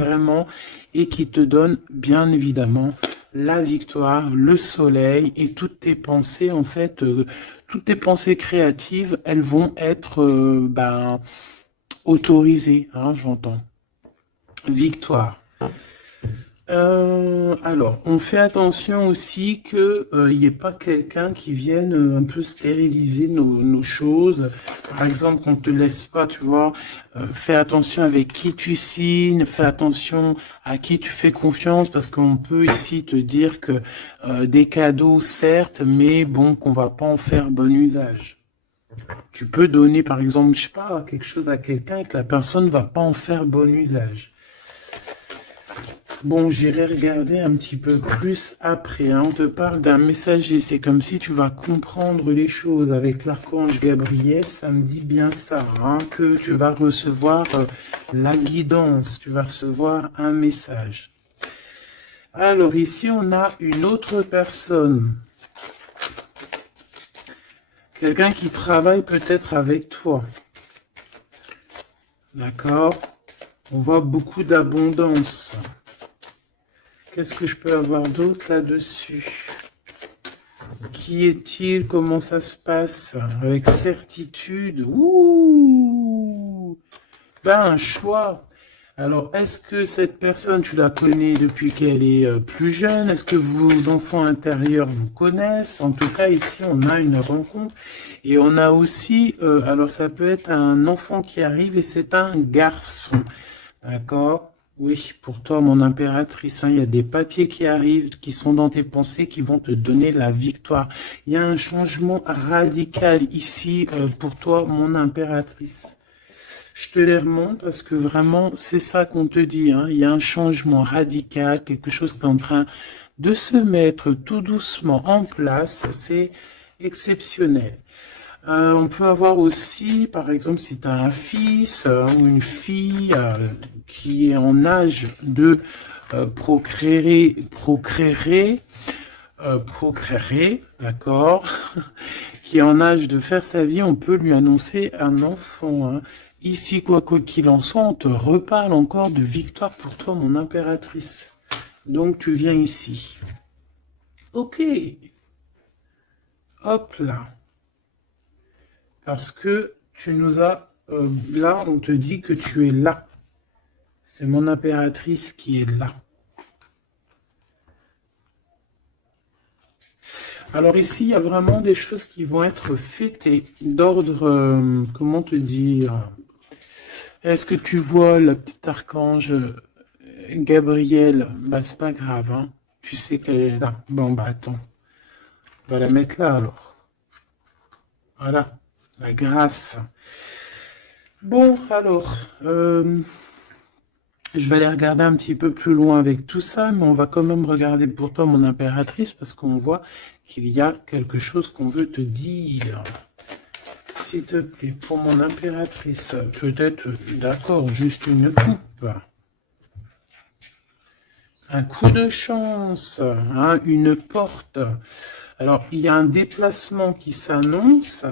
vraiment et qui te donne bien évidemment la victoire, le soleil et toutes tes pensées en fait, toutes tes pensées créatives, elles vont être autorisées, hein, j'entends. Victoire. Alors, on fait attention aussi que il n'y ait pas quelqu'un qui vienne un peu stériliser nos choses. Par exemple, qu'on te laisse pas, tu vois. Fais attention avec qui tu signes, fais attention à qui tu fais confiance, parce qu'on peut ici te dire que des cadeaux, certes, mais bon, qu'on va pas en faire bon usage. Tu peux donner, par exemple, je sais pas, quelque chose à quelqu'un et que la personne va pas en faire bon usage. Bon, j'irai regarder un petit peu plus après, hein. On te parle d'un messager. C'est comme si tu vas comprendre les choses avec l'archange Gabriel. Ça me dit bien ça, hein, que tu vas recevoir la guidance. Tu vas recevoir un message. Alors ici, on a une autre personne. Quelqu'un qui travaille peut-être avec toi. D'accord? On voit beaucoup d'abondance. Qu'est-ce que je peux avoir d'autre là-dessus? Qui est-il? Comment ça se passe? Avec certitude. Ouh! Ben, un choix. Alors, est-ce que cette personne, tu la connais depuis qu'elle est plus jeune? Est-ce que vos enfants intérieurs vous connaissent? En tout cas, ici, on a une rencontre. Et on a aussi, alors ça peut être un enfant qui arrive et c'est un garçon. D'accord? Oui, pour toi, mon impératrice, hein, il y a des papiers qui arrivent, qui sont dans tes pensées, qui vont te donner la victoire. Il y a un changement radical ici pour toi, mon impératrice. Je te les remonte parce que vraiment, c'est ça qu'on te dit, hein. Il y a un changement radical, quelque chose qui est en train de se mettre tout doucement en place. C'est exceptionnel. On peut avoir aussi, par exemple, si tu as un fils ou une fille qui est en âge de procréer, d'accord, qui est en âge de faire sa vie, on peut lui annoncer un enfant, hein. Ici, quoi qu'il en soit, on te reparle encore de victoire pour toi, mon impératrice. Donc, tu viens ici. Ok. Hop là. Parce que tu nous as... là, on te dit que tu es là. C'est mon impératrice qui est là. Alors ici, il y a vraiment des choses qui vont être fêtées d'ordre... comment te dire? Est-ce que tu vois le petit archange Gabriel? Bah, c'est pas grave, hein. Tu sais qu'elle est là. Bon, bah attends. On va la mettre là, alors. Voilà. La grâce. Bon, alors... je vais aller regarder un petit peu plus loin avec tout ça, mais on va quand même regarder pour toi, mon impératrice, parce qu'on voit qu'il y a quelque chose qu'on veut te dire. S'il te plaît, pour mon impératrice, peut-être, d'accord, juste une coupe. Un coup de chance, hein, une porte. Alors, il y a un déplacement qui s'annonce,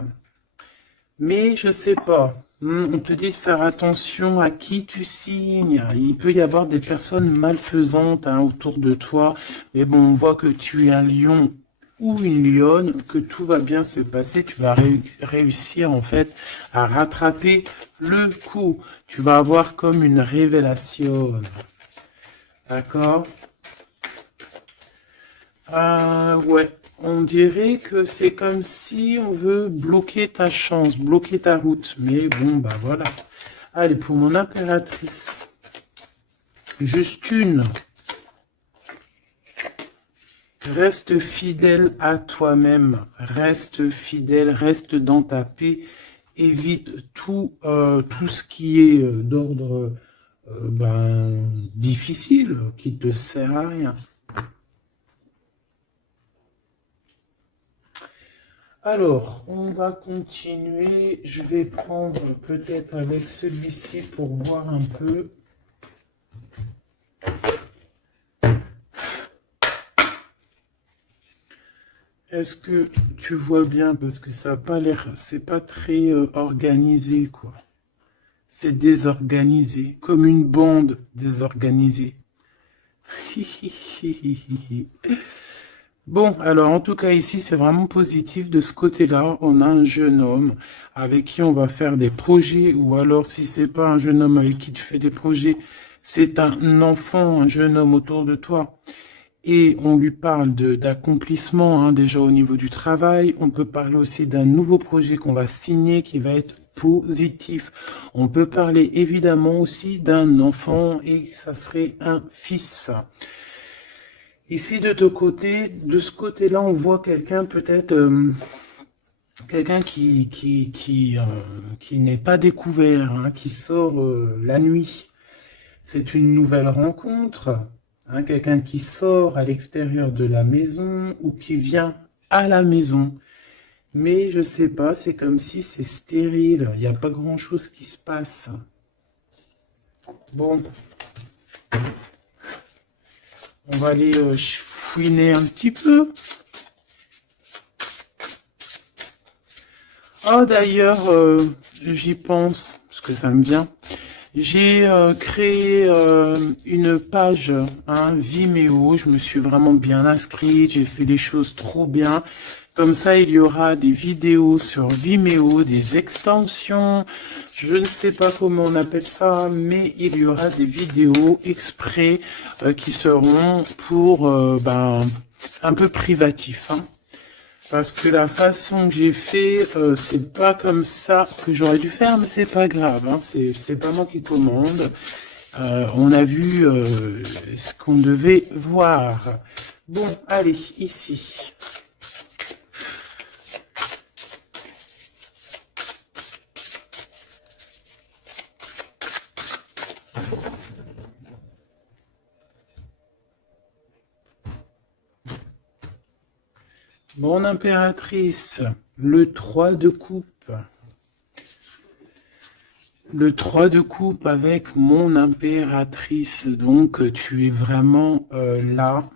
mais je sais pas. On te dit de faire attention à qui tu signes. Il peut y avoir des personnes malfaisantes, hein, autour de toi. Mais bon, on voit que tu es un lion ou une lionne, que tout va bien se passer. Tu vas réussir en fait à rattraper le coup. Tu vas avoir comme une révélation. D'accord? Ouais. On dirait que c'est comme si on veut bloquer ta chance, bloquer ta route. Mais bon, bah voilà. Allez, pour mon impératrice. Juste une. Reste fidèle à toi-même. Reste fidèle, reste dans ta paix. Évite tout ce qui est d'ordre difficile, qui te sert à rien. Alors, on va continuer. Je vais prendre peut-être avec celui-ci pour voir un peu. Est-ce que tu vois bien? Parce que ça n'a pas l'air, c'est pas très organisé, quoi. C'est désorganisé, comme une bande désorganisée. Bon, alors en tout cas ici, c'est vraiment positif. De ce côté-là, on a un jeune homme avec qui on va faire des projets, ou alors si c'est pas un jeune homme avec qui tu fais des projets, c'est un enfant, un jeune homme autour de toi. Et on lui parle d'accomplissement, hein, déjà au niveau du travail. On peut parler aussi d'un nouveau projet qu'on va signer qui va être positif. On peut parler évidemment aussi d'un enfant et ça serait un fils. Ici de ce côté-là, on voit quelqu'un peut-être, quelqu'un qui n'est pas découvert, hein, qui sort la nuit. C'est une nouvelle rencontre, hein, quelqu'un qui sort à l'extérieur de la maison ou qui vient à la maison. Mais je sais pas, c'est comme si c'est stérile, il n'y a pas grand-chose qui se passe. Bon, on va aller fouiner un petit peu. Oh, d'ailleurs, j'y pense, parce que ça me vient. J'ai créé une page, hein, Vimeo. Je me suis vraiment bien inscrite. J'ai fait les choses trop bien. Comme ça, il y aura des vidéos sur Vimeo, des extensions. Je ne sais pas comment on appelle ça, mais il y aura des vidéos exprès qui seront pour un peu privatif, hein. Parce que la façon que j'ai fait, c'est pas comme ça que j'aurais dû faire, mais c'est pas grave, hein. C'est pas moi qui commande. On a vu ce qu'on devait voir. Bon, allez, ici. Mon impératrice, le 3 de coupe. Le 3 de coupe avec mon impératrice. Donc, tu es vraiment là.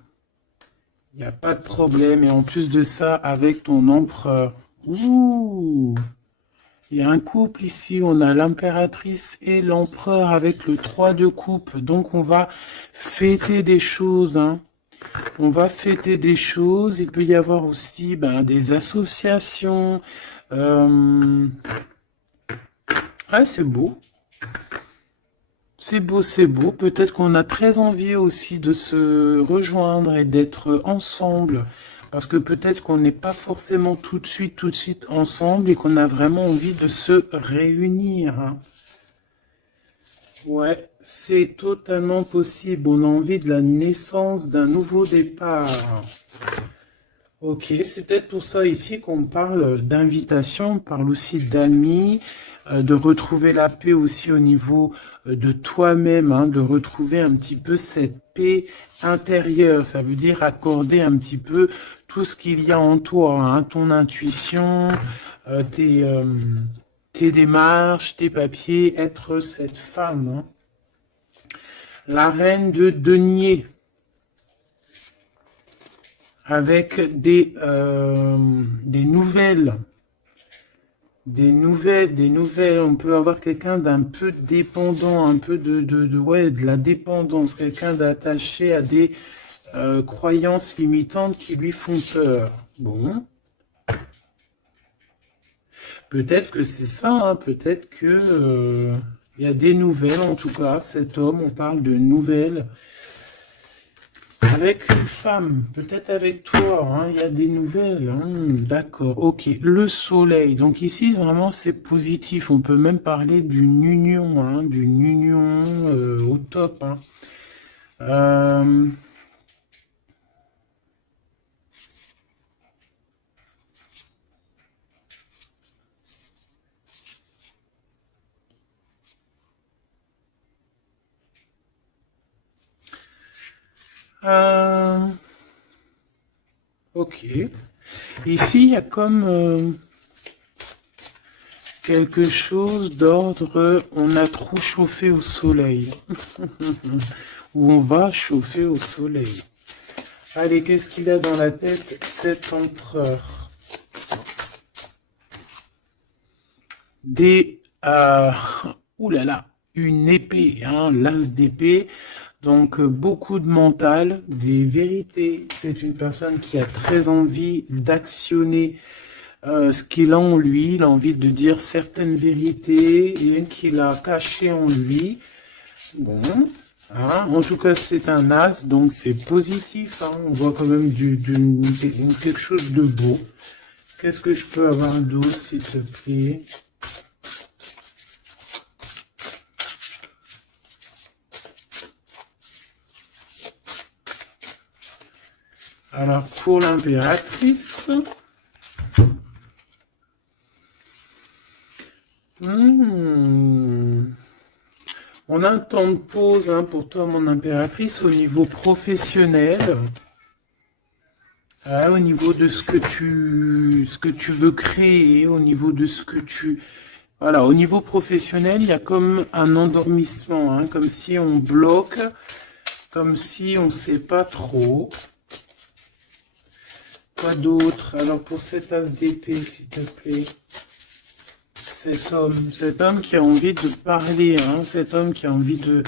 Il n'y a pas de problème. Et en plus de ça, avec ton empereur. Ouh! Il y a un couple ici. On a l'impératrice et l'empereur avec le 3 de coupe. Donc, on va fêter des choses, hein. On va fêter des choses. Il peut y avoir aussi des associations. Ouais, c'est beau. C'est beau, c'est beau. Peut-être qu'on a très envie aussi de se rejoindre et d'être ensemble. Parce que peut-être qu'on n'est pas forcément tout de suite ensemble et qu'on a vraiment envie de se réunir, hein. Ouais, c'est totalement possible. On a envie de la naissance d'un nouveau départ. Ok, c'est peut-être pour ça ici qu'on parle d'invitation, on parle aussi d'amis, de retrouver la paix aussi au niveau de toi-même, hein, de retrouver un petit peu cette paix intérieure. Ça veut dire accorder un petit peu tout ce qu'il y a en toi, hein, ton intuition, tes démarches, tes papiers, être cette femme, hein. La reine de denier, avec des nouvelles. Des nouvelles. On peut avoir quelqu'un d'un peu dépendant, un peu de la dépendance, quelqu'un d'attaché à des croyances limitantes qui lui font peur. Bon. Peut-être que c'est ça, hein, peut-être que il y a des nouvelles, en tout cas, cet homme, on parle de nouvelles. Avec une femme, peut-être avec toi, hein, il y a des nouvelles, hein, d'accord, ok. Le soleil, donc ici, vraiment, c'est positif. On peut même parler d'une union, hein, au top, hein. Ok. Ici, il y a comme quelque chose d'ordre, on a trop chauffé au soleil. Ou on va chauffer au soleil. Allez, qu'est-ce qu'il a dans la tête, cet empereur? Des... ouh là là, une épée, hein, l'as d'épée. Donc, beaucoup de mental, des vérités. C'est une personne qui a très envie d'actionner ce qu'il a en lui. Il a envie de dire certaines vérités et qu'il a cachées en lui. Bon, hein, en tout cas, c'est un as, donc c'est positif. Hein, on voit quand même quelque chose de beau. Qu'est-ce que je peux avoir d'autre, s'il te plaît? Alors, pour l'impératrice, on a un temps de pause hein, pour toi, mon impératrice, au niveau professionnel, au niveau de ce que tu veux créer, au niveau de ce que tu... Voilà, au niveau professionnel, il y a comme un endormissement, hein, comme si on bloque, comme si on ne sait pas trop. Quoi d'autre? Alors pour cet as d'épée, s'il te plaît. Cet homme qui a envie de parler, hein, cet homme qui a envie de...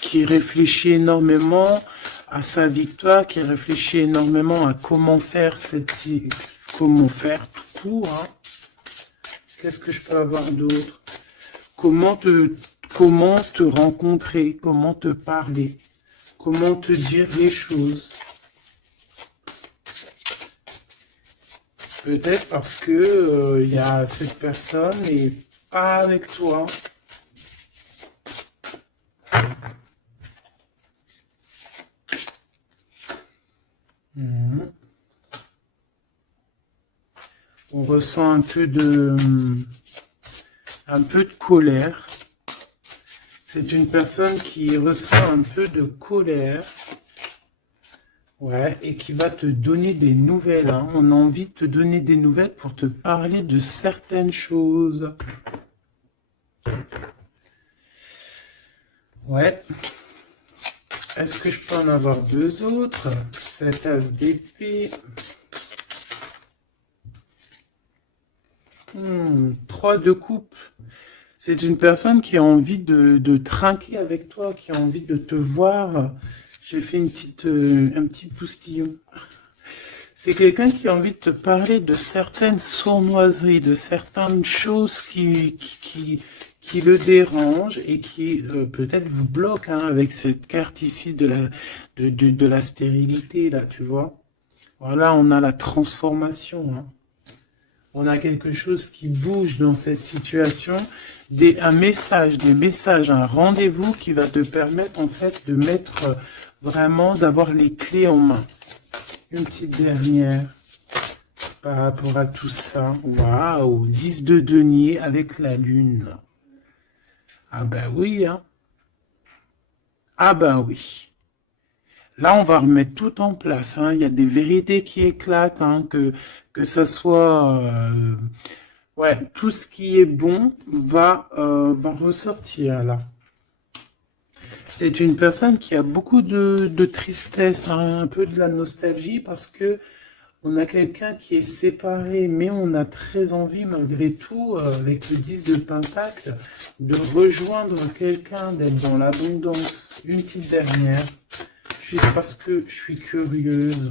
qui réfléchit énormément à sa victoire, qui réfléchit énormément à comment faire comment faire tout court, hein. Qu'est-ce que je peux avoir d'autre? Comment te rencontrer, comment te parler, comment te dire les choses. Peut-être parce que y a cette personne et pas avec toi. On ressent un peu de colère. C'est une personne qui ressent un peu de colère. Ouais, et qui va te donner des nouvelles. Hein. On a envie de te donner des nouvelles pour te parler de certaines choses. Ouais. Est-ce que je peux en avoir deux autres? Cet as d'épée. 3 de coupe. C'est une personne qui a envie de trinquer avec toi, qui a envie de te voir. J'ai fait un petit postillon. C'est quelqu'un qui a envie de te parler de certaines sournoiseries, de certaines choses qui le dérangent et qui peut-être vous bloquent hein, avec cette carte ici de la stérilité, là, tu vois. Voilà, on a la transformation. Hein. On a quelque chose qui bouge dans cette situation, un message, des messages, un rendez-vous qui va te permettre en fait de mettre vraiment, d'avoir les clés en main. Une petite dernière par rapport à tout ça. Waouh, 10 de denier avec la lune. Ah ben oui, hein. Ah ben oui. Là, on va remettre tout en place. Hein. Il y a des vérités qui éclatent, hein, que ça soit... ouais, tout ce qui est bon va ressortir là. C'est une personne qui a beaucoup de tristesse, hein, un peu de la nostalgie, parce que on a quelqu'un qui est séparé, mais on a très envie, malgré tout, avec le 10 de Pentacle, de rejoindre quelqu'un, d'être dans l'abondance. Une petite dernière, juste parce que je suis curieuse.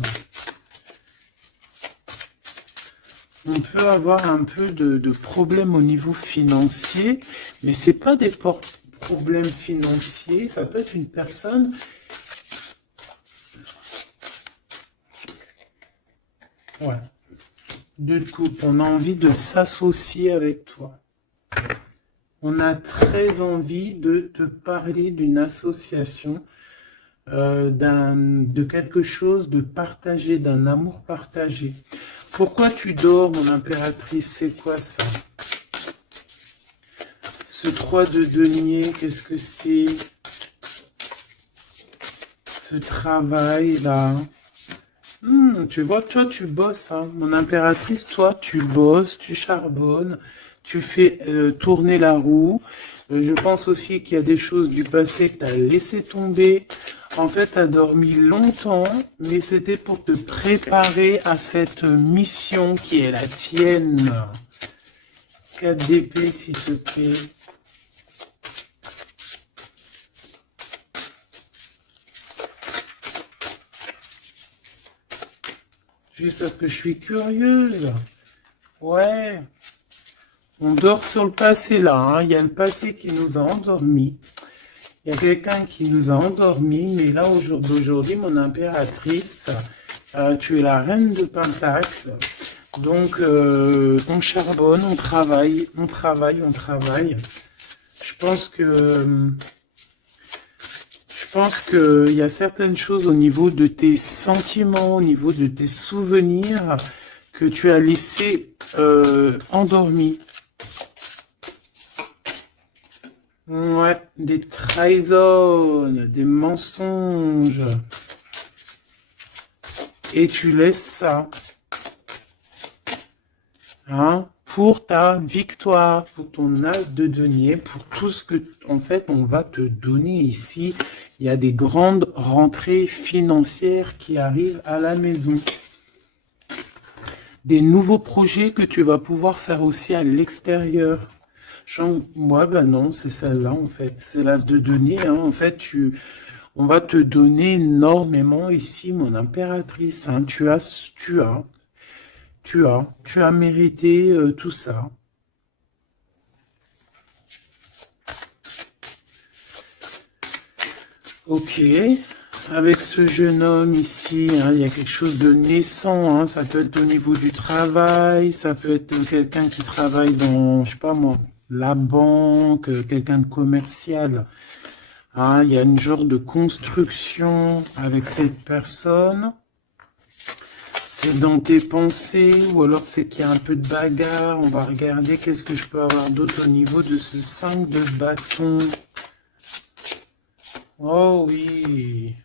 On peut avoir un peu de problèmes au niveau financier, mais c'est pas des problèmes financiers, ça peut être une personne... Ouais. De coupe, on a envie de s'associer avec toi. On a très envie de te parler d'une association, de quelque chose de partagé, d'un amour partagé. Pourquoi tu dors, mon impératrice? C'est quoi ça? Ce 3 de denier, qu'est-ce que c'est? Ce travail-là. Tu vois, toi, tu bosses, hein. Mon impératrice, toi, tu bosses, tu charbonnes, tu fais tourner la roue. Je pense aussi qu'il y a des choses du passé que tu as laissé tomber. En fait, tu as dormi longtemps, mais c'était pour te préparer à cette mission qui est la tienne. 4 d'épée, s'il te plaît. Juste parce que je suis curieuse. Ouais. On dort sur le passé là, hein. Il y a le passé qui nous a endormis. Il y a quelqu'un qui nous a endormis, mais là, d'aujourd'hui, mon impératrice, tu es la reine de Pentacle. Donc, on charbonne, on travaille, on travaille, on travaille. Je pense que il y a certaines choses au niveau de tes sentiments, au niveau de tes souvenirs que tu as laissé endormis. Ouais, des trahisons, des mensonges. Et tu laisses ça, hein, pour ta victoire, pour ton as de denier, pour tout ce que, en fait, on va te donner ici. Il y a des grandes rentrées financières qui arrivent à la maison. Des nouveaux projets que tu vas pouvoir faire aussi à l'extérieur. Moi, ben non, c'est celle-là, en fait. C'est l'as de denier, hein. En fait, on va te donner énormément ici, mon impératrice, hein. Tu as mérité tout ça. Ok, avec ce jeune homme ici, hein, il y a quelque chose de naissant, hein. Ça peut être au niveau du travail, ça peut être quelqu'un qui travaille dans, je sais pas moi, la banque, quelqu'un de commercial. Hein, il y a une genre de construction avec cette personne. C'est dans tes pensées, ou alors c'est qu'il y a un peu de bagarre. On va regarder qu'est-ce que je peux avoir d'autre au niveau de ce 5 de bâton. Oh oui.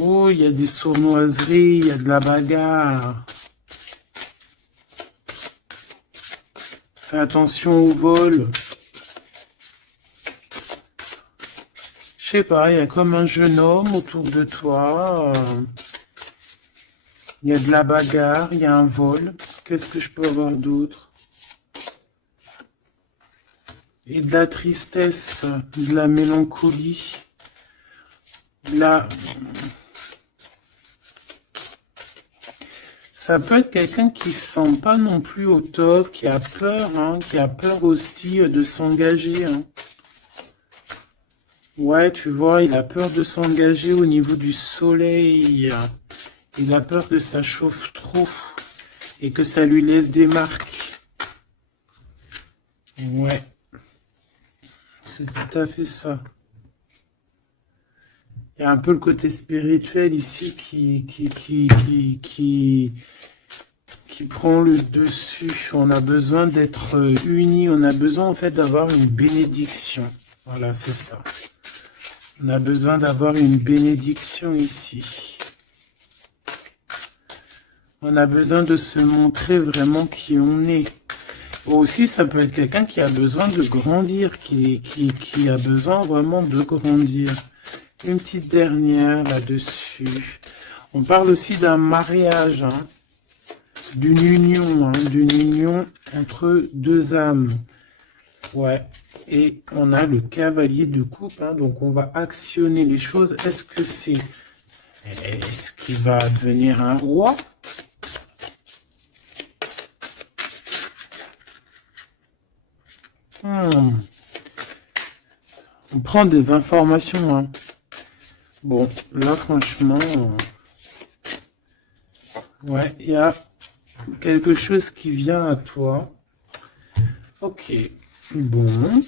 Oh, il y a des sournoiseries, il y a de la bagarre. Fais attention au vol. Je sais pas, il y a comme un jeune homme autour de toi. Il y a de la bagarre, il y a un vol. Qu'est-ce que je peux avoir d'autre? Et de la tristesse, de la mélancolie, de la... Ça peut être quelqu'un qui se sent pas non plus au top, qui a peur, hein, qui a peur aussi de s'engager. Hein. Ouais, tu vois, il a peur de s'engager au niveau du soleil. Il a peur que ça chauffe trop et que ça lui laisse des marques. Ouais, c'est tout à fait ça. Il y a un peu le côté spirituel ici qui prend le dessus. On a besoin d'être unis. On a besoin en fait d'avoir une bénédiction. Voilà, c'est ça. On a besoin d'avoir une bénédiction ici. On a besoin de se montrer vraiment qui on est. Aussi, ça peut être quelqu'un qui a besoin de grandir, qui a besoin vraiment de grandir. Une petite dernière là-dessus. On parle aussi d'un mariage, hein, d'une union entre deux âmes. Ouais. Et on a le cavalier de coupe, hein, donc on va actionner les choses. Est-ce qu'il va devenir un roi? On prend des informations, hein. Bon, là, franchement, ouais, il y a quelque chose qui vient à toi. Ok, bon.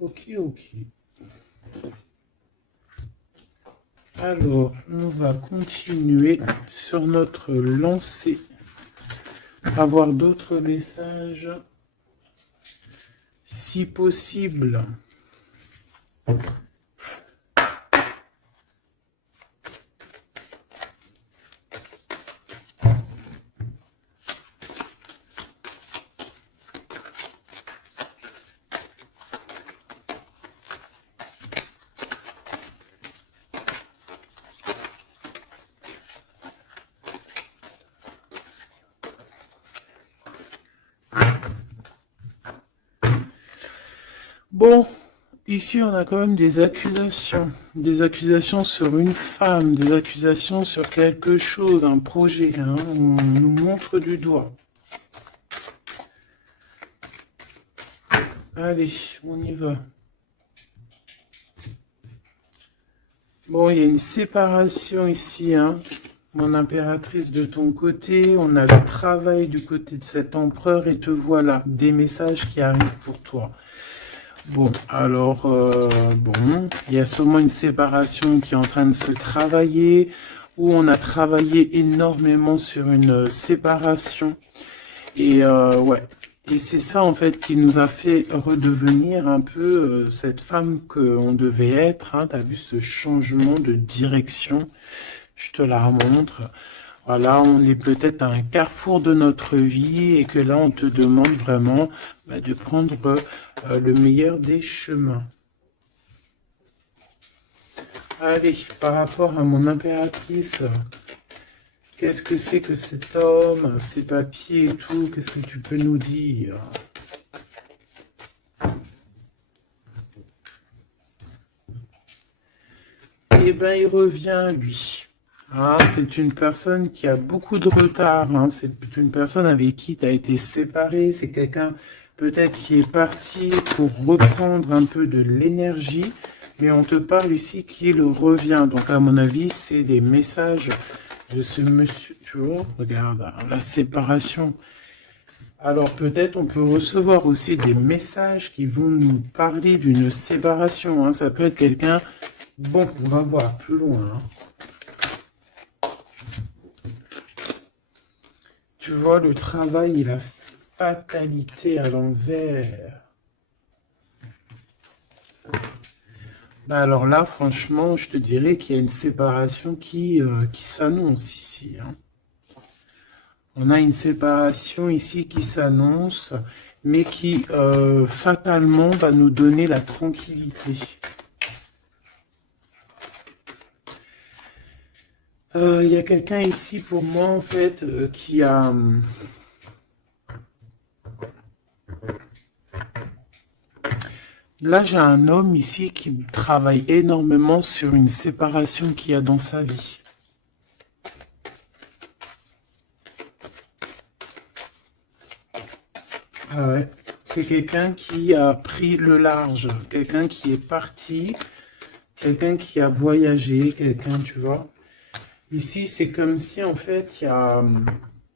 Ok. Alors, on va continuer sur notre lancée. Avoir d'autres messages, si possible. Bon, ici on a quand même des accusations. Des accusations sur une femme, des accusations sur quelque chose, un projet, hein. On nous montre du doigt. Allez, on y va. Bon, il y a une séparation ici, hein. Mon impératrice de ton côté, on a le travail du côté de cet empereur et te voilà, des messages qui arrivent pour toi. Bon, alors, bon, il y a sûrement une séparation qui est en train de se travailler, où on a travaillé énormément sur une séparation. Et ouais, et c'est ça en fait qui nous a fait redevenir un peu cette femme qu'on devait être. Hein. Tu as vu ce changement de direction, je te la remontre. Voilà, on est peut-être à un carrefour de notre vie et que là, on te demande vraiment de prendre le meilleur des chemins. Allez, par rapport à mon impératrice, qu'est-ce que c'est que cet homme, ses papiers et tout, qu'est-ce que tu peux nous dire? Eh bien, il revient, lui. Ah, c'est une personne qui a beaucoup de retard. Hein. C'est une personne avec qui tu as été séparé. C'est quelqu'un peut-être qui est parti pour reprendre un peu de l'énergie. Mais on te parle ici qu'il revient. Donc, à mon avis, c'est des messages de ce monsieur. Tu vois, regarde, la séparation. Alors, peut-être on peut recevoir aussi des messages qui vont nous parler d'une séparation. Hein. Ça peut être quelqu'un... Bon, on va voir plus loin. Hein. Tu vois, le travail et la fatalité à l'envers. Alors là, franchement, je te dirais qu'il y a une séparation qui s'annonce ici. Hein. On a une séparation ici qui s'annonce, mais qui fatalement va nous donner la tranquillité. Il y a quelqu'un ici pour moi en fait qui a... Là j'ai un homme ici qui travaille énormément sur une séparation qu'il y a dans sa vie. Ah ouais. C'est quelqu'un qui a pris le large, quelqu'un qui est parti, quelqu'un qui a voyagé, quelqu'un, tu vois. Ici, c'est comme si, en fait, il y a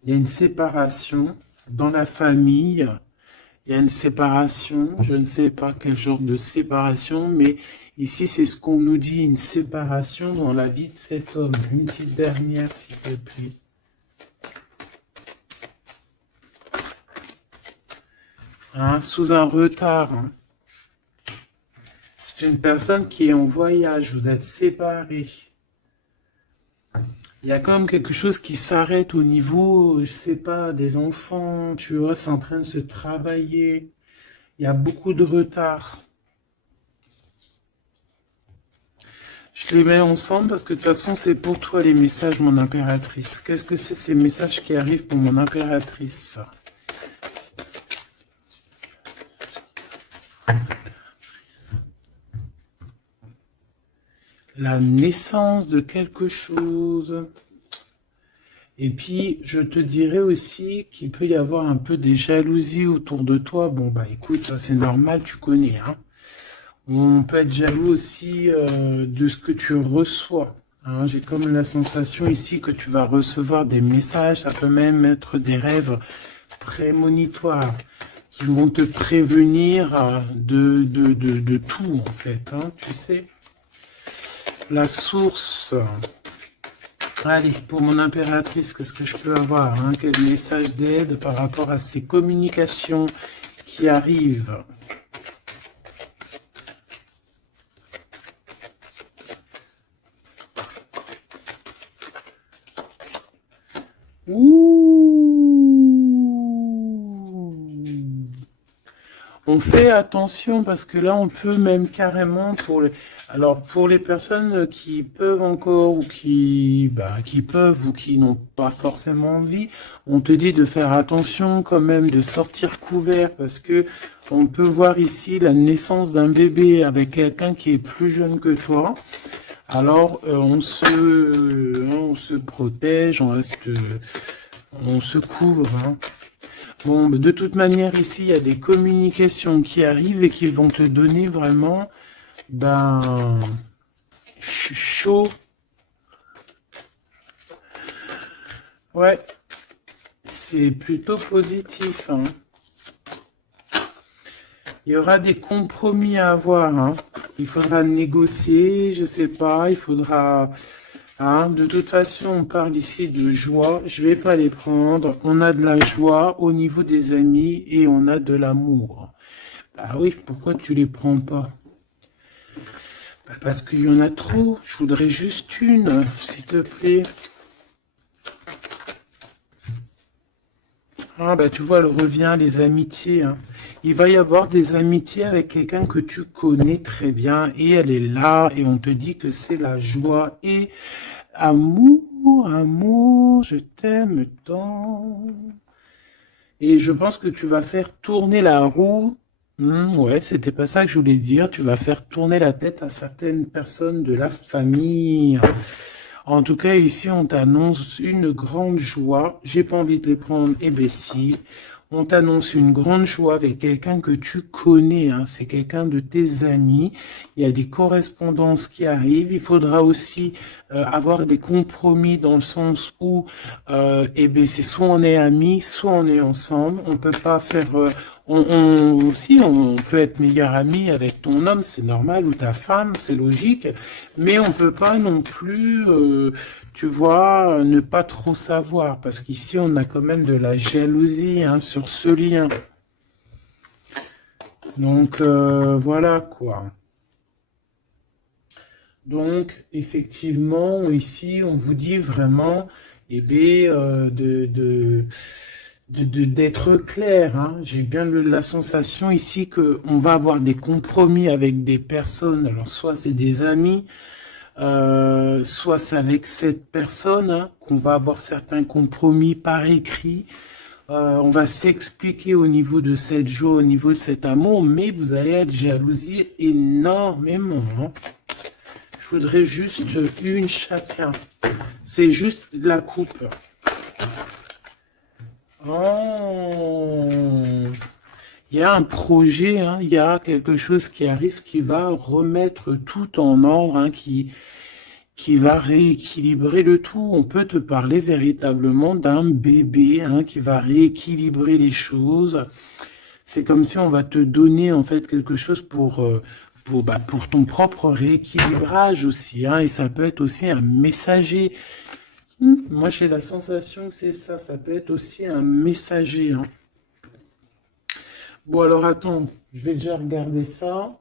une séparation dans la famille. Il y a une séparation. Je ne sais pas quel genre de séparation, mais ici, c'est ce qu'on nous dit, une séparation dans la vie de cet homme. Une petite dernière, s'il te plaît. Hein, sous un retard. Hein. C'est une personne qui est en voyage. Vous êtes séparés. Il y a quand même quelque chose qui s'arrête au niveau, je sais pas, des enfants, tu vois, c'est en train de se travailler. Il y a beaucoup de retard. Je les mets ensemble parce que de toute façon, c'est pour toi les messages, mon impératrice. Qu'est-ce que c'est ces messages qui arrivent pour mon impératrice? La naissance de quelque chose. Et puis, je te dirais aussi qu'il peut y avoir un peu des jalousies autour de toi. Bon, bah écoute, ça c'est normal, tu connais. Hein. On peut être jaloux aussi de ce que tu reçois. Hein. J'ai comme la sensation ici que tu vas recevoir des messages. Ça peut même être des rêves prémonitoires qui vont te prévenir de tout, en fait. Hein, tu sais. La source. Allez, pour mon impératrice, qu'est-ce que je peux avoir hein? Quel message d'aide par rapport à ces communications qui arrivent? Ouh. On fait attention parce que là, on peut même carrément alors pour les personnes qui peuvent encore ou qui peuvent ou qui n'ont pas forcément envie, on te dit de faire attention quand même, de sortir couvert parce que on peut voir ici la naissance d'un bébé avec quelqu'un qui est plus jeune que toi. Alors, on se protège, on se couvre, hein. Bon, de toute manière, ici, il y a des communications qui arrivent et qui vont te donner vraiment, ben, chaud. Ouais, c'est plutôt positif, hein. Il y aura des compromis à avoir, hein. Il faudra négocier, je sais pas, il faudra... Hein, de toute façon, on parle ici de joie. Je vais pas les prendre. On a de la joie au niveau des amis et on a de l'amour. Bah oui, pourquoi tu les prends pas? Bah parce qu'il y en a trop. Je voudrais juste une, s'il te plaît. Ah bah tu vois, elle revient, les amitiés, hein. Il va y avoir des amitiés avec quelqu'un que tu connais très bien et elle est là et on te dit que c'est la joie et amour, amour, je t'aime tant. Et je pense que tu vas faire tourner la roue. Ouais, c'était pas ça que je voulais dire. Tu vas faire tourner la tête à certaines personnes de la famille. En tout cas, ici, on t'annonce une grande joie. J'ai pas envie de les prendre, eh ben si. On t'annonce une grande joie avec quelqu'un que tu connais, hein. C'est quelqu'un de tes amis. Il y a des correspondances qui arrivent. Il faudra aussi avoir des compromis dans le sens où, eh ben, c'est soit on est amis, soit on est ensemble. On peut pas faire, si on peut être meilleur ami avec ton homme, c'est normal, ou ta femme, c'est logique, mais on peut pas non plus, tu vois, ne pas trop savoir, parce qu'ici on a quand même de la jalousie, hein, sur ce lien. Donc voilà quoi. Donc effectivement ici on vous dit vraiment, eh bien, d'être clair, hein. J'ai bien la sensation ici que on va avoir des compromis avec des personnes. Alors soit c'est des amis, soit c'est avec cette personne, hein, qu'on va avoir certains compromis par écrit. On va s'expliquer au niveau de cette joie, au niveau de cet amour, mais vous allez être jalousie énormément, hein. Je voudrais juste une chacun. C'est juste la coupe. Oh, il y a un projet, hein, il y a quelque chose qui arrive qui va remettre tout en ordre, hein, qui va rééquilibrer le tout. On peut te parler véritablement d'un bébé, hein, qui va rééquilibrer les choses. C'est comme si on va te donner en fait quelque chose pour ton propre rééquilibrage aussi, hein, et ça peut être aussi un messager. Moi, j'ai la sensation que c'est ça. Ça peut être aussi un messager, hein. Bon, alors attends, je vais déjà regarder ça.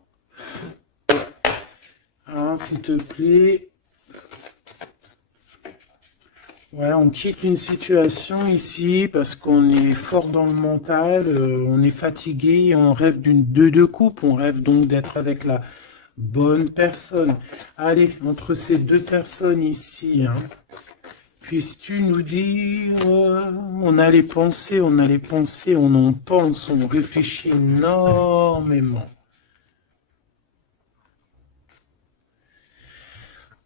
Hein, s'il te plaît. Ouais, on quitte une situation ici parce qu'on est fort dans le mental, on est fatigué, on rêve d'une deux coupe, on rêve donc d'être avec la bonne personne. Allez, entre ces deux personnes ici, hein, puisses-tu nous dire, on a les pensées, on a les pensées, on en pense, on réfléchit énormément.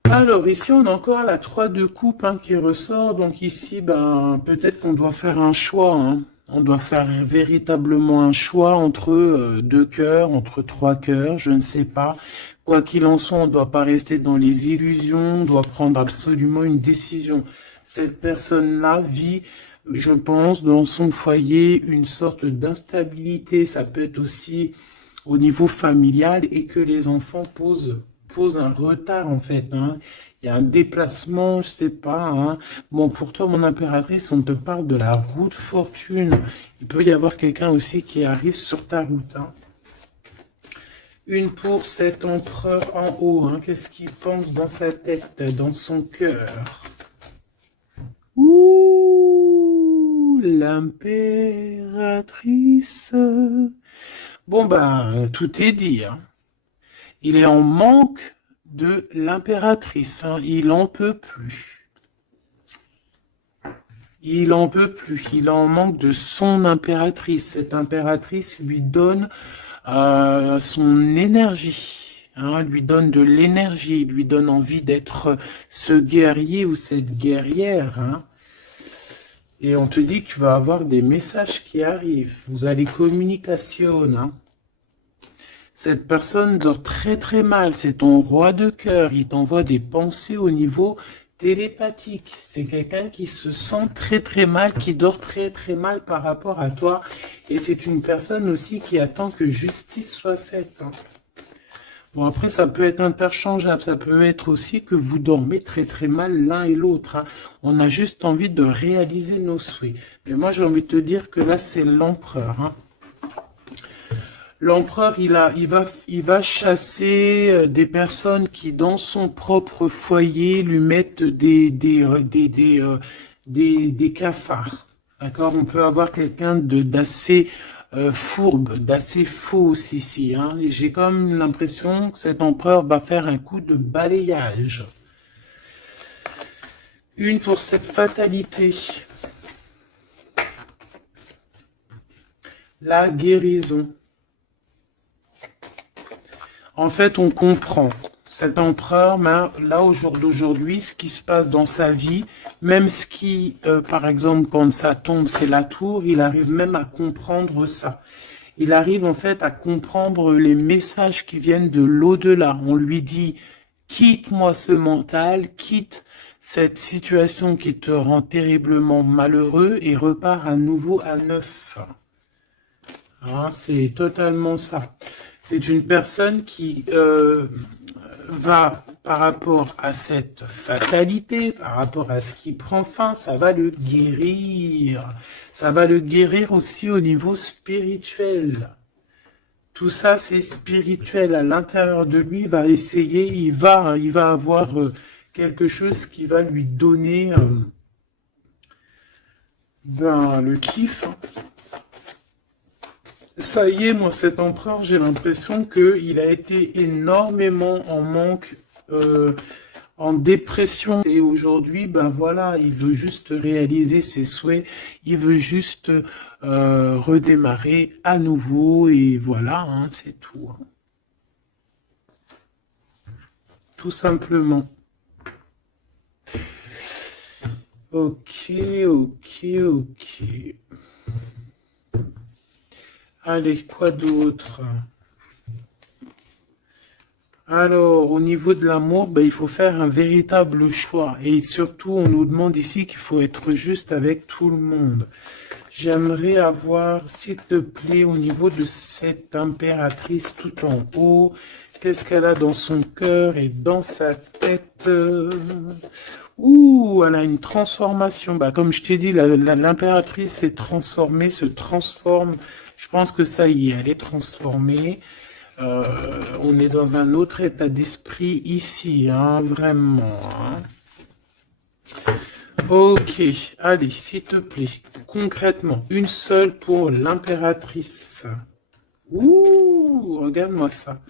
Alors ici on a encore la 3 de coupe, hein, qui ressort, donc ici ben peut-être qu'on doit faire un choix, hein. On doit faire véritablement un choix entre deux cœurs, entre trois cœurs, je ne sais pas. Quoi qu'il en soit, on ne doit pas rester dans les illusions, on doit prendre absolument une décision. Cette personne-là vit, je pense, dans son foyer une sorte d'instabilité. Ça peut être aussi au niveau familial et que les enfants posent un retard en fait, hein. Il y a un déplacement, je sais pas, hein. Bon, pour toi, mon impératrice, on te parle de la route fortune. Il peut y avoir quelqu'un aussi qui arrive sur ta route, hein. Une pour cet empereur en haut, hein. Qu'est-ce qu'il pense dans sa tête, dans son cœur? Ouh, l'impératrice. Bon, ben, tout est dit, hein. Il est en manque de l'impératrice, hein. Il en peut plus. Il en peut plus. Il en manque de son impératrice. Cette impératrice lui donne son énergie, hein, lui donne de l'énergie, lui donne envie d'être ce guerrier ou cette guerrière, hein. Et on te dit que tu vas avoir des messages qui arrivent. Vous allez communication, hein. Cette personne dort très très mal, c'est ton roi de cœur, il t'envoie des pensées au niveau télépathique. C'est quelqu'un qui se sent très très mal, qui dort très très mal par rapport à toi. Et c'est une personne aussi qui attend que justice soit faite, hein. Bon, après, ça peut être interchangeable, ça peut être aussi que vous dormez très très mal l'un et l'autre, hein. On a juste envie de réaliser nos souhaits. Mais moi, j'ai envie de te dire que là, c'est l'empereur, hein. L'empereur, il va chasser des personnes qui, dans son propre foyer, lui mettent des cafards. D'accord? On peut avoir quelqu'un d'assez fourbe, d'assez faux ici, hein. Et j'ai comme l'impression que cet empereur va faire un coup de balayage. Une pour cette fatalité. La guérison. En fait, on comprend. Cet empereur, là, au jour d'aujourd'hui, ce qui se passe dans sa vie, même ce qui, par exemple, quand ça tombe, c'est la tour, il arrive même à comprendre ça. Il arrive en fait à comprendre les messages qui viennent de l'au-delà. On lui dit, quitte-moi ce mental, quitte cette situation qui te rend terriblement malheureux et repars à nouveau à neuf. Hein, c'est totalement ça. C'est une personne qui va, par rapport à cette fatalité, par rapport à ce qui prend fin, ça va le guérir. Ça va le guérir aussi au niveau spirituel. Tout ça, c'est spirituel. À l'intérieur de lui, il va essayer, il va avoir quelque chose qui va lui donner le kiff, hein. Ça y est, moi, cet empereur, j'ai l'impression qu'il a été énormément en manque, en dépression. Et aujourd'hui, ben voilà, il veut juste réaliser ses souhaits. Il veut juste redémarrer à nouveau. Et voilà, hein, c'est tout, hein. Tout simplement. Ok, ok, ok. Allez, quoi d'autre? Alors, au niveau de l'amour, ben, il faut faire un véritable choix. Et surtout, on nous demande ici qu'il faut être juste avec tout le monde. J'aimerais avoir, s'il te plaît, au niveau de cette impératrice tout en haut, qu'est-ce qu'elle a dans son cœur et dans sa tête? Ouh, elle a une transformation. Bah, comme je t'ai dit, l'impératrice est transformée, se transforme. Je pense que ça y est, elle est transformée. On est dans un autre état d'esprit ici, hein, vraiment, hein. Ok, allez, s'il te plaît, concrètement, une seule pour l'impératrice. Ouh, regarde-moi ça.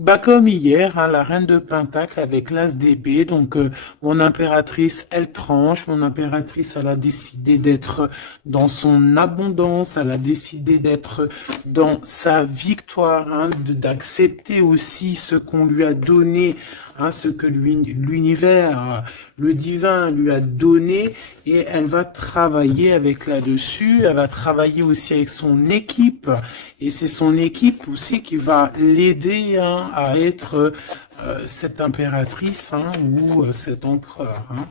Bah comme hier, hein, la reine de Pentacle avec l'as d'épée, donc mon impératrice, elle tranche, mon impératrice, elle a décidé d'être dans son abondance, elle a décidé d'être dans sa victoire, hein, d'accepter aussi ce qu'on lui a donné, hein, ce que l'univers, le divin lui a donné, et elle va travailler avec là-dessus, elle va travailler aussi avec son équipe, et c'est son équipe aussi qui va l'aider, hein, à être cette impératrice, hein, ou cet empereur, hein.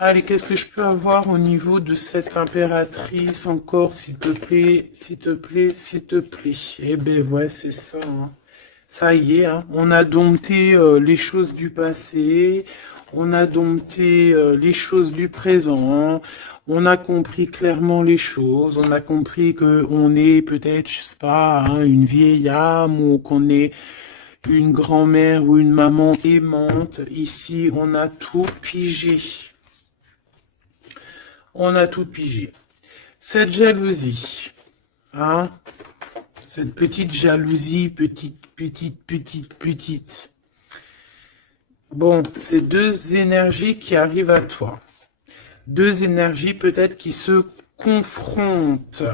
Allez, qu'est-ce que je peux avoir au niveau de cette impératrice encore, s'il te plaît, s'il te plaît, s'il te plaît. Eh ben ouais, c'est ça, hein. Ça y est, hein, on a dompté les choses du passé, on a dompté les choses du présent, on a compris clairement les choses, on a compris que on est peut-être, je sais pas, hein, une vieille âme ou qu'on est une grand-mère ou une maman aimante. Ici, on a tout pigé. On a tout pigé. Cette jalousie, hein, Cette petite jalousie, petite. Bon, c'est deux énergies qui arrivent à toi. Deux énergies peut-être qui se confrontent.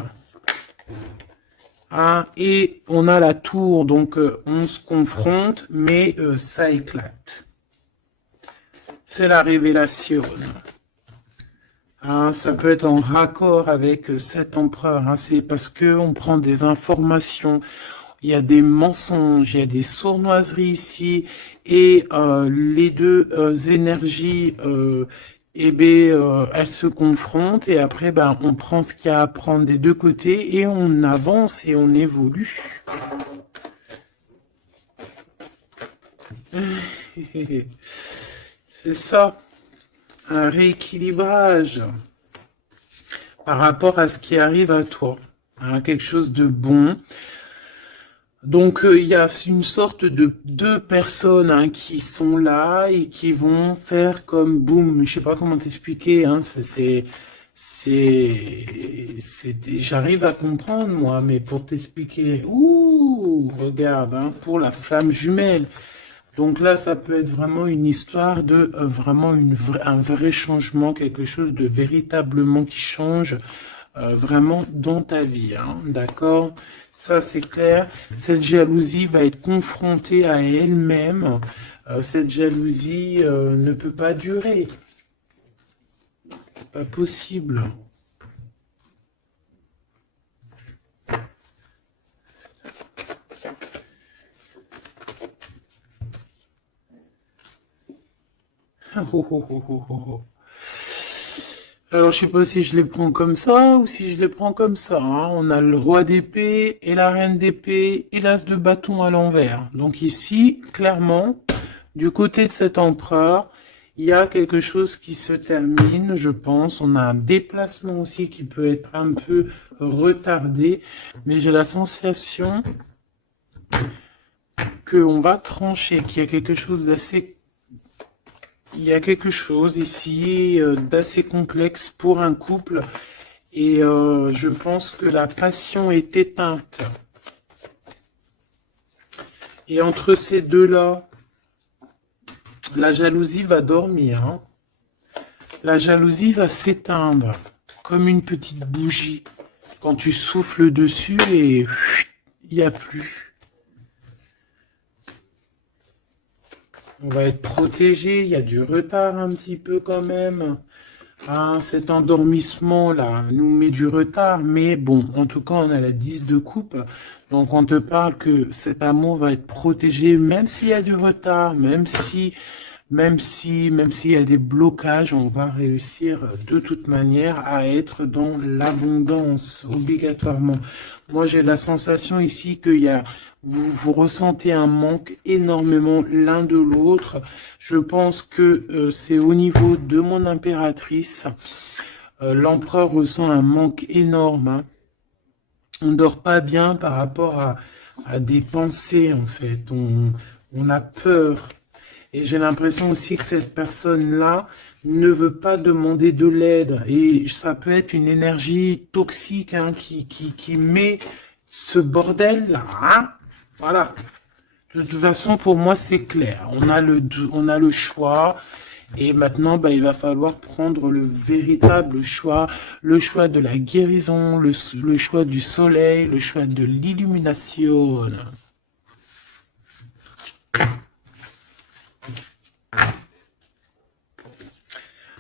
Hein, et on a la tour, donc on se confronte, mais ça éclate. C'est la révélation. Hein, ça peut être en raccord avec cet empereur. Hein, c'est parce que on prend des informations. Il y a des mensonges, il y a des sournoiseries ici, et les deux énergies, elles se confrontent, et après, ben, on prend ce qu'il y a à prendre des deux côtés, et on avance et on évolue. C'est ça, un rééquilibrage par rapport à ce qui arrive à toi, hein, quelque chose de bon. Donc il y a une sorte de deux personnes, hein, qui sont là et qui vont faire comme boum. Je sais pas comment t'expliquer. Hein, j'arrive à comprendre moi, mais pour t'expliquer, ouh, regarde, hein, pour la flamme jumelle. Donc là, ça peut être vraiment une histoire de vraiment un vrai changement, quelque chose de véritablement qui change vraiment dans ta vie, hein, d'accord? Ça, c'est clair. Cette jalousie va être confrontée à elle-même. Cette jalousie ne peut pas durer. C'est pas possible. Oh, oh, oh, oh, oh, oh. Alors, je sais pas si je les prends comme ça ou si je les prends comme ça. Hein. On a le roi d'épée et la reine d'épée et l'as de bâton à l'envers. Donc ici, clairement, du côté de cet empereur, il y a quelque chose qui se termine, je pense. On a un déplacement aussi qui peut être un peu retardé. Mais j'ai la sensation qu'on va trancher, qu'il y a quelque chose d'assez... Il y a quelque chose ici d'assez complexe pour un couple. Et je pense que la passion est éteinte. Et entre ces deux-là, la jalousie va dormir. Hein. La jalousie va s'éteindre comme une petite bougie. Quand tu souffles dessus et il n'y a plus. On va être protégé, il y a du retard un petit peu quand même. Ah, cet endormissement-là nous met du retard, mais bon, en tout cas, on a la 10 de coupe. Donc, on te parle que cet amour va être protégé, même s'il y a du retard, même s'il y a des blocages, on va réussir de toute manière à être dans l'abondance, obligatoirement. Moi, j'ai la sensation ici qu'il y a... Vous ressentez un manque énormément l'un de l'autre. Je pense que c'est au niveau de mon impératrice. L'empereur ressent un manque énorme. Hein. On ne dort pas bien par rapport à des pensées, en fait. On a peur. Et j'ai l'impression aussi que cette personne-là ne veut pas demander de l'aide. Et ça peut être une énergie toxique, hein, qui met ce bordel-là. Hein. Voilà. De toute façon, pour moi, c'est clair. On a le choix. Et maintenant, bah, il va falloir prendre le véritable choix. Le choix de la guérison, le choix du soleil, le choix de l'illumination.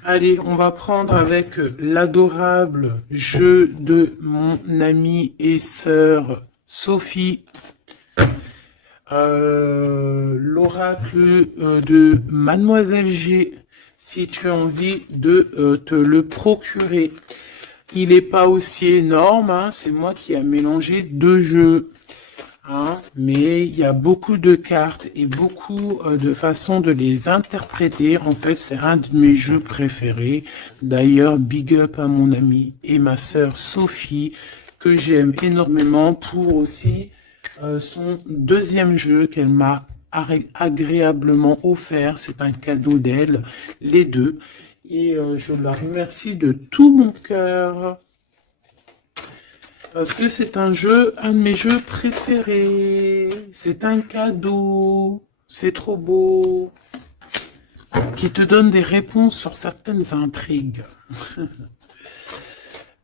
Allez, on va prendre avec l'adorable jeu de mon amie et sœur Sophie. L'oracle de Mademoiselle G, si tu as envie de te le procurer. Il n'est pas aussi énorme, hein, c'est moi qui ai mélangé deux jeux. Hein, mais il y a beaucoup de cartes et beaucoup de façons de les interpréter. En fait, c'est un de mes jeux préférés. D'ailleurs, big up à mon amie et ma sœur Sophie, que j'aime énormément pour aussi... son deuxième jeu qu'elle m'a agréablement offert, c'est un cadeau d'elle, les deux, et je la remercie de tout mon cœur. Parce que c'est un jeu, un de mes jeux préférés. C'est un cadeau. C'est trop beau. Qui te donne des réponses sur certaines intrigues.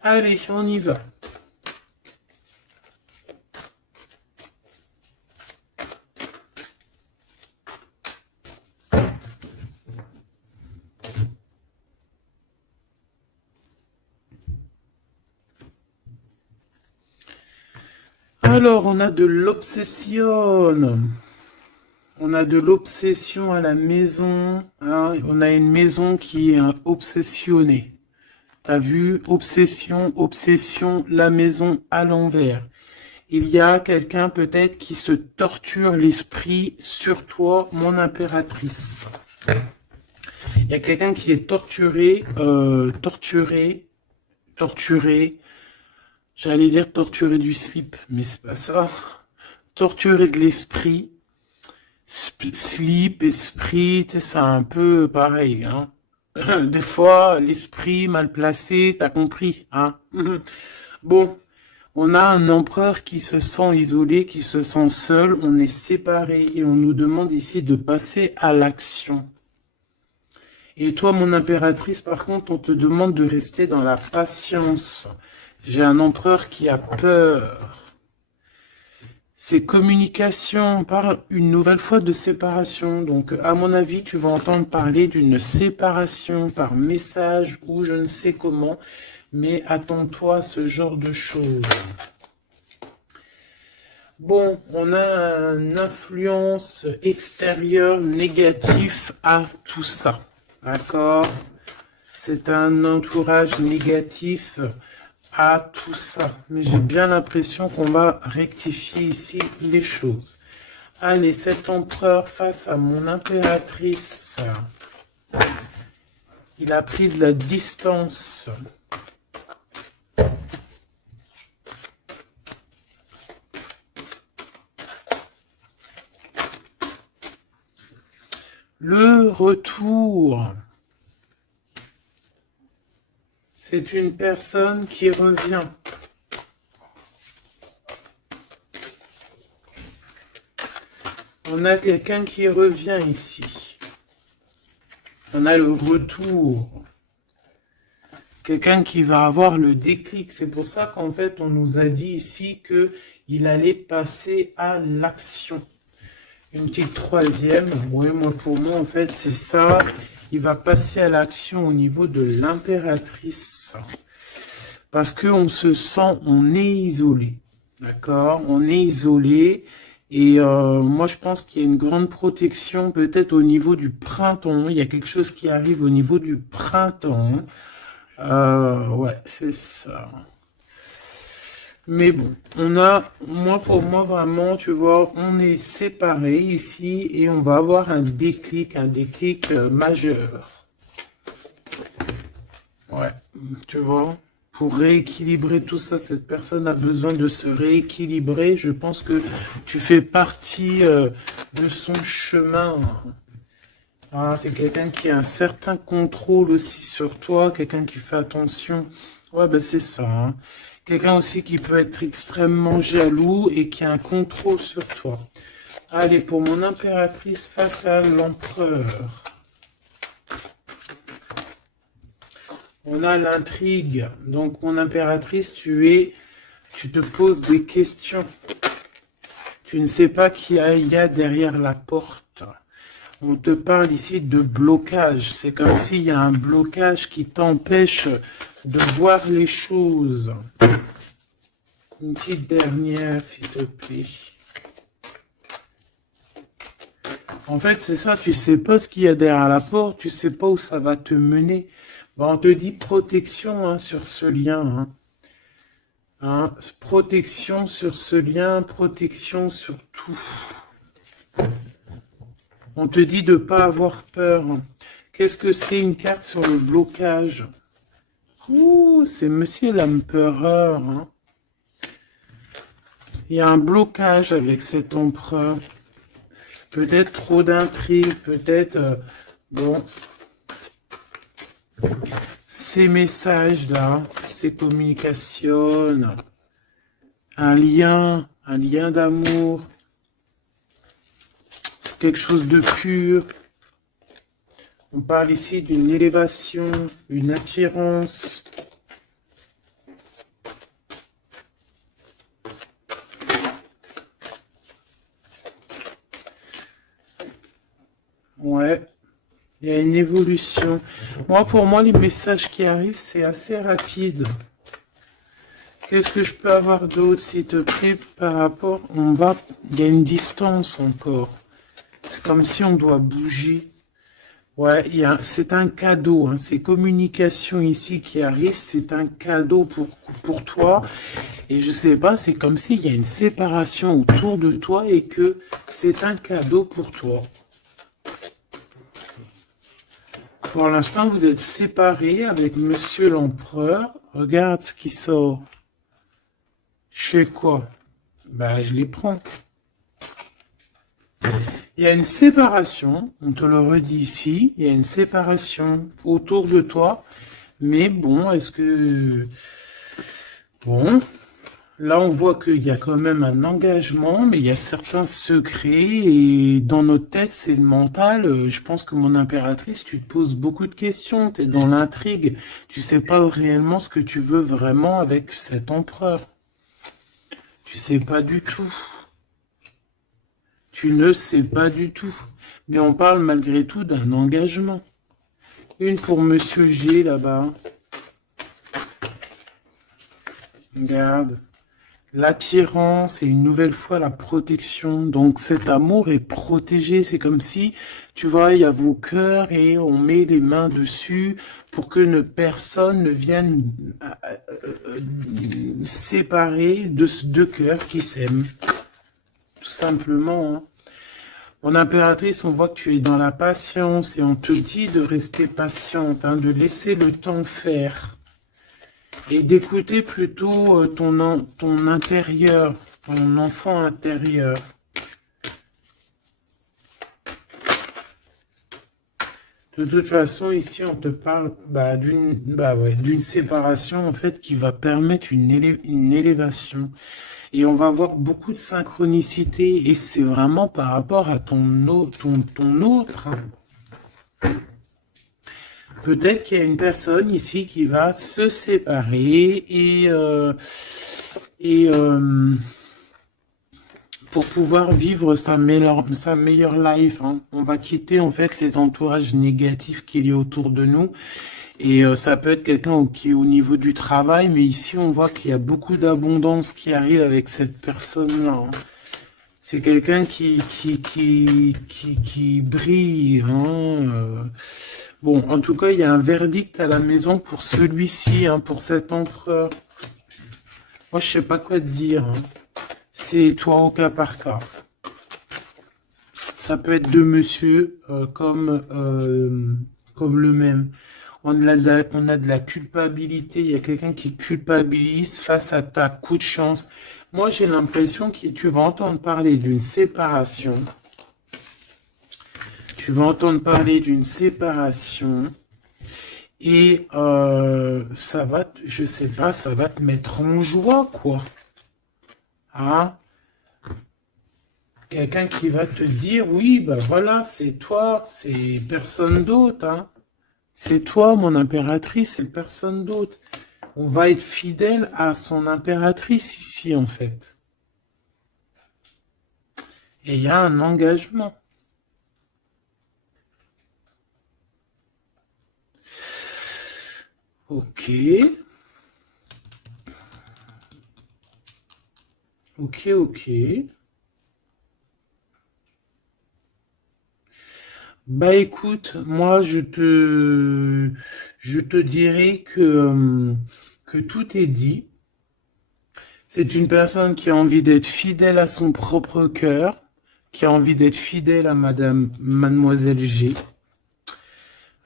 Allez, on y va. Alors, on a de l'obsession. On a de l'obsession à la maison. Hein. On a une maison qui est obsessionnée. T'as vu? Obsession, obsession, la maison à l'envers. Il y a quelqu'un peut-être qui se torture l'esprit sur toi, mon impératrice. Il y a quelqu'un qui est torturé, torturé. J'allais dire torturé du slip, mais c'est pas ça. Torturé de l'esprit. Slip, esprit, c'est un peu pareil, hein. Des fois, l'esprit mal placé, t'as compris, hein. Bon, on a un empereur qui se sent isolé, qui se sent seul, on est séparés et on nous demande ici de passer à l'action. Et toi, mon impératrice, par contre, on te demande de rester dans la patience. J'ai un empereur qui a peur. C'est communication, on parle une nouvelle fois de séparation. Donc, à mon avis, tu vas entendre parler d'une séparation par message ou je ne sais comment. Mais attends-toi à ce genre de choses. Bon, on a une influence extérieure négative à tout ça. D'accord? C'est un entourage négatif à tout ça. Mais j'ai bien l'impression qu'on va rectifier ici les choses. Allez, cet empereur face à mon impératrice. Il a pris de la distance. Le retour. C'est une personne qui revient. On a quelqu'un qui revient ici. On a le retour. Quelqu'un qui va avoir le déclic. C'est pour ça qu'en fait, on nous a dit ici qu'il allait passer à l'action. Une petite troisième. Oui, moi, pour moi, en fait, c'est ça. Il va passer à l'action au niveau de l'impératrice. Parce qu'on se sent, on est isolé. D'accord? On est isolé. Et moi, je pense qu'il y a une grande protection peut-être au niveau du printemps. Il y a quelque chose qui arrive au niveau du printemps. Ouais, c'est ça. Mais bon, on a, pour moi, vraiment, tu vois, on est séparés ici et on va avoir un déclic majeur. Ouais, tu vois, pour rééquilibrer tout ça, cette personne a besoin de se rééquilibrer. Je pense que tu fais partie de son chemin. Ah, c'est quelqu'un qui a un certain contrôle aussi sur toi, quelqu'un qui fait attention. Ouais, ben c'est ça, hein. Quelqu'un aussi qui peut être extrêmement jaloux et qui a un contrôle sur toi. Allez, pour mon impératrice face à l'empereur. On a l'intrigue. Donc, mon impératrice, tu te poses des questions. Tu ne sais pas qui il y a derrière la porte. On te parle ici de blocage. C'est comme s'il y a un blocage qui t'empêche de voir les choses. Une petite dernière, s'il te plaît. En fait, c'est ça, tu sais pas ce qu'il y a derrière la porte, tu sais pas où ça va te mener. Bon, on te dit protection hein, sur ce lien. Hein, protection sur ce lien, protection sur tout. On te dit de ne pas avoir peur. Qu'est-ce que c'est une carte sur le blocage? Ouh, c'est Monsieur l'Empereur. Hein. Il y a un blocage avec cet empereur. Peut-être trop d'intrigues, peut-être... bon. Ces messages-là, ces communications... un lien d'amour, c'est quelque chose de pur. On parle ici d'une élévation, une attirance. Ouais, il y a une évolution. Moi, pour moi, les messages qui arrivent, c'est assez rapide. Qu'est-ce que je peux avoir d'autre, s'il te plaît, par rapport... Il y a une distance encore. C'est comme si on doit bouger. Ouais, c'est un cadeau, hein. Ces communications ici qui arrivent, c'est un cadeau pour toi. Et je sais pas, c'est comme s'il y a une séparation autour de toi et que c'est un cadeau pour toi. Pour l'instant, vous êtes séparés avec Monsieur l'Empereur. Regarde ce qui sort. Je fais quoi? Bah, je les prends. Il y a une séparation, on te le redit ici, il y a une séparation autour de toi, mais bon, est-ce que... Bon, là on voit qu'il y a quand même un engagement, mais il y a certains secrets, et dans notre tête, c'est le mental. Je pense que mon impératrice, tu te poses beaucoup de questions, tu es dans l'intrigue, tu sais pas réellement ce que tu veux vraiment avec cet empereur. Tu sais pas du tout. Tu ne sais pas du tout. Mais on parle malgré tout d'un engagement. Une pour Monsieur G là-bas. Regarde. L'attirance et une nouvelle fois la protection. Donc cet amour est protégé. C'est comme si, tu vois, il y a vos cœurs et on met les mains dessus pour que personne ne vienne séparer de deux cœurs qui s'aiment. Tout simplement, hein. Mon impératrice, on voit que tu es dans la patience et on te dit de rester patiente, hein, de laisser le temps faire et d'écouter plutôt ton intérieur, ton enfant intérieur. De toute façon, ici, on te parle d'une séparation en fait qui va permettre une élévation. Et on va avoir beaucoup de synchronicité. Et c'est vraiment par rapport à ton autre. Hein. Peut-être qu'il y a une personne ici qui va se séparer pour pouvoir vivre sa meilleure life. Hein. On va quitter en fait les entourages négatifs qu'il y a autour de nous. Et ça peut être quelqu'un qui est au niveau du travail, mais ici on voit qu'il y a beaucoup d'abondance qui arrive avec cette personne-là. Hein. C'est quelqu'un qui brille. Hein. Bon, en tout cas, il y a un verdict à la maison pour celui-ci, hein, pour cet empereur. Moi, je sais pas quoi te dire. Hein. C'est toi au cas par cas. Ça peut être deux monsieur comme le même. On a de la culpabilité. Il y a quelqu'un qui culpabilise face à ta coup de chance. Moi, j'ai l'impression que tu vas entendre parler d'une séparation. Tu vas entendre parler d'une séparation. Et ça va, je sais pas, ça va te mettre en joie, quoi. Hein? Quelqu'un qui va te dire, oui, ben voilà, c'est toi, c'est personne d'autre, hein. C'est toi, mon impératrice, c'est personne d'autre. On va être fidèle à son impératrice ici, en fait. Et il y a un engagement. Ok. Ok. Bah écoute, moi je te dirais que tout est dit. C'est une personne qui a envie d'être fidèle à son propre cœur, qui a envie d'être fidèle à Mademoiselle G.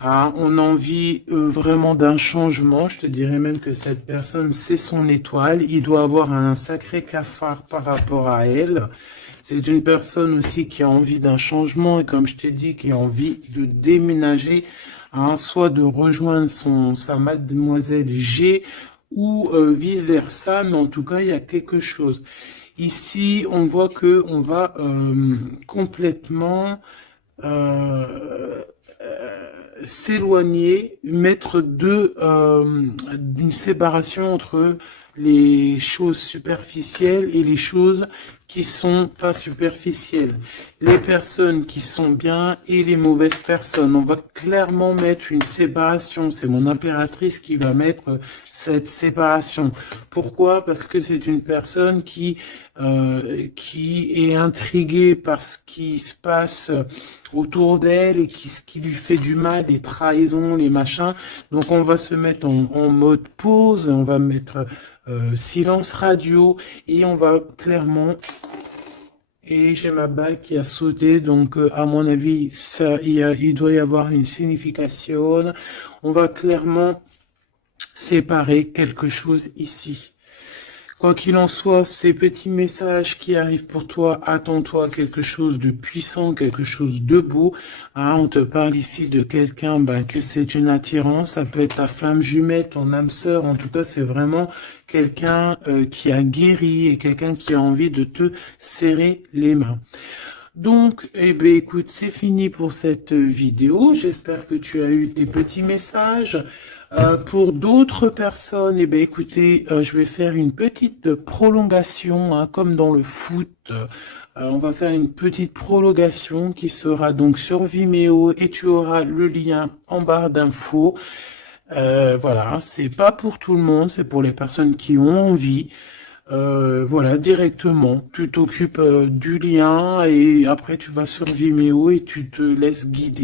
Ah, on a envie vraiment d'un changement. Je te dirais même que cette personne, c'est son étoile. Il doit avoir un sacré cafard par rapport à elle. C'est une personne aussi qui a envie d'un changement et comme je t'ai dit, qui a envie de déménager, hein, soit de rejoindre sa mademoiselle G ou vice-versa, mais en tout cas, il y a quelque chose. Ici, on voit que on va complètement s'éloigner, mettre une séparation entre les choses superficielles et les choses qui sont pas superficielles. Les personnes qui sont bien et les mauvaises personnes. On va clairement mettre une séparation. C'est mon impératrice qui va mettre cette séparation. Pourquoi? Parce que c'est une personne qui est intriguée par ce qui se passe autour d'elle et ce qui lui fait du mal, les trahisons, les machins. Donc on va se mettre en mode pause, on va mettre silence radio et on va clairement... Et j'ai ma bague qui a sauté, donc à mon avis, il doit y avoir une signification. On va clairement séparer quelque chose ici. Quoi qu'il en soit, ces petits messages qui arrivent pour toi, attends-toi quelque chose de puissant, quelque chose de beau. Hein, on te parle ici de quelqu'un que c'est une attirance, ça peut être ta flamme jumelle, ton âme sœur, en tout cas c'est vraiment quelqu'un qui a guéri et quelqu'un qui a envie de te serrer les mains. Donc, écoute, c'est fini pour cette vidéo. J'espère que tu as eu tes petits messages. Pour d'autres personnes, écoutez, je vais faire une petite prolongation, hein, comme dans le foot. On va faire une petite prolongation qui sera donc sur Vimeo et tu auras le lien en barre d'infos. Voilà, c'est pas pour tout le monde, c'est pour les personnes qui ont envie. Voilà, directement, tu t'occupes du lien et après tu vas sur Vimeo et tu te laisses guider.